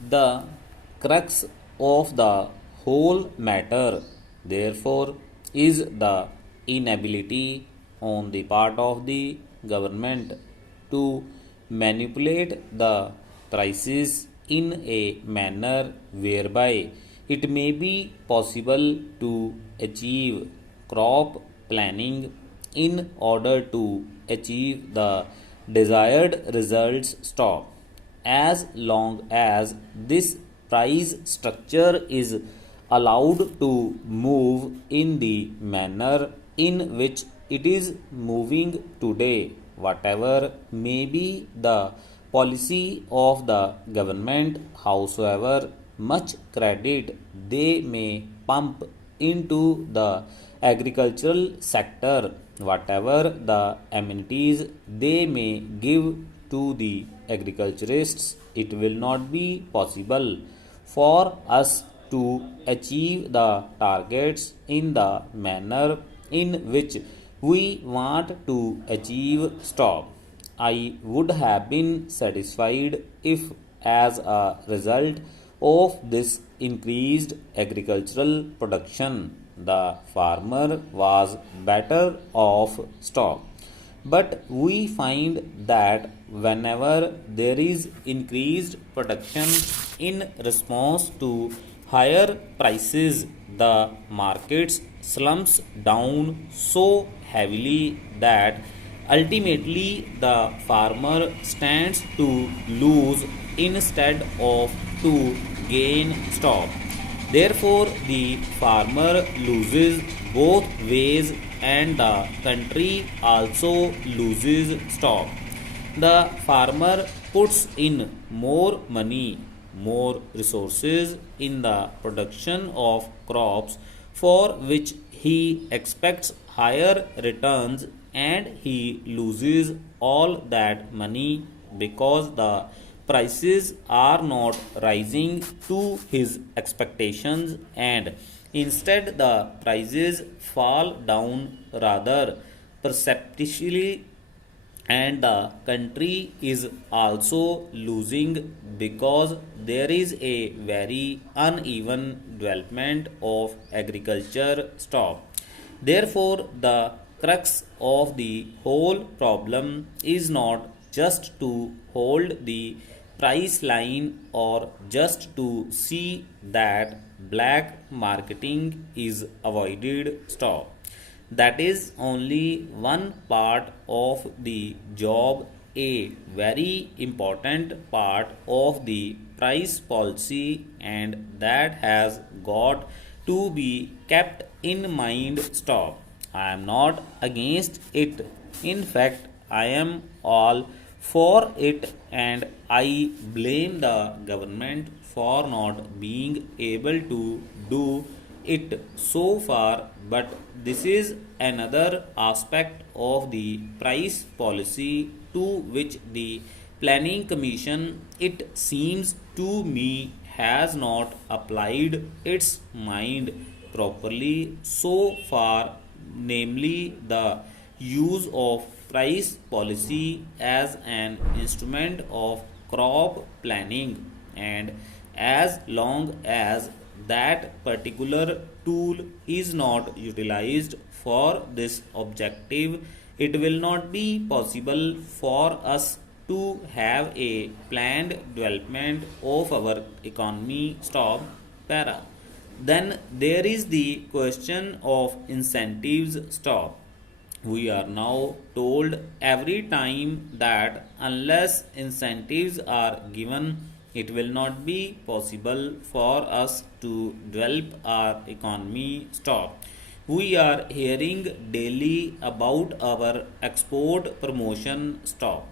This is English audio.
the crux of the whole matter, therefore, is the inability on the part of the government to manipulate the prices in a manner whereby it may be possible to achieve crop planning in order to achieve the desired results. Stop. As long as this price structure is allowed to move in the manner in which it is moving today, whatever may be the policy of the government, howsoever much credit they may pump into the agricultural sector, whatever the amenities they may give to the agriculturists, it will not be possible for us to achieve the targets in the manner in which we want to achieve. Stop. I would have been satisfied if, as a result of this increased agricultural production, the farmer was better off. Stop. But we find that whenever there is increased production in response to higher prices, the markets slumps down so heavily that ultimately the farmer stands to lose instead of to gain. Stop. Therefore, the farmer loses both ways and the country also loses. Stop. The farmer puts in more money, more resources in the production of crops for which he expects higher returns, and he loses all that money because the prices are not rising to his expectations, and instead the prices fall down rather perceptibly, and the country is also losing because there is a very uneven development of agriculture. Stop. Therefore, the crux of the whole problem is not just to hold the price line or just to see that black marketing is avoided. Stop. That is only one part of the job. A very important part of the price policy, and that has got to be kept in mind. Stop. I am not against it. In fact, I am all for it, and I blame the government for not being able to do it so far. But this is another aspect of the price policy to which the planning commission, it seems to me, has not applied its mind properly so far, namely the use of price policy as an instrument of crop planning. And as long as that particular tool is not utilized for this objective, it will not be possible for us to have a planned development of our economy. Stop. Para. Then there is the question of incentives. Stop. We are now told every time that unless incentives are given, it will not be possible for us to develop our economy. Stop. We are hearing daily about our export promotion. Stop.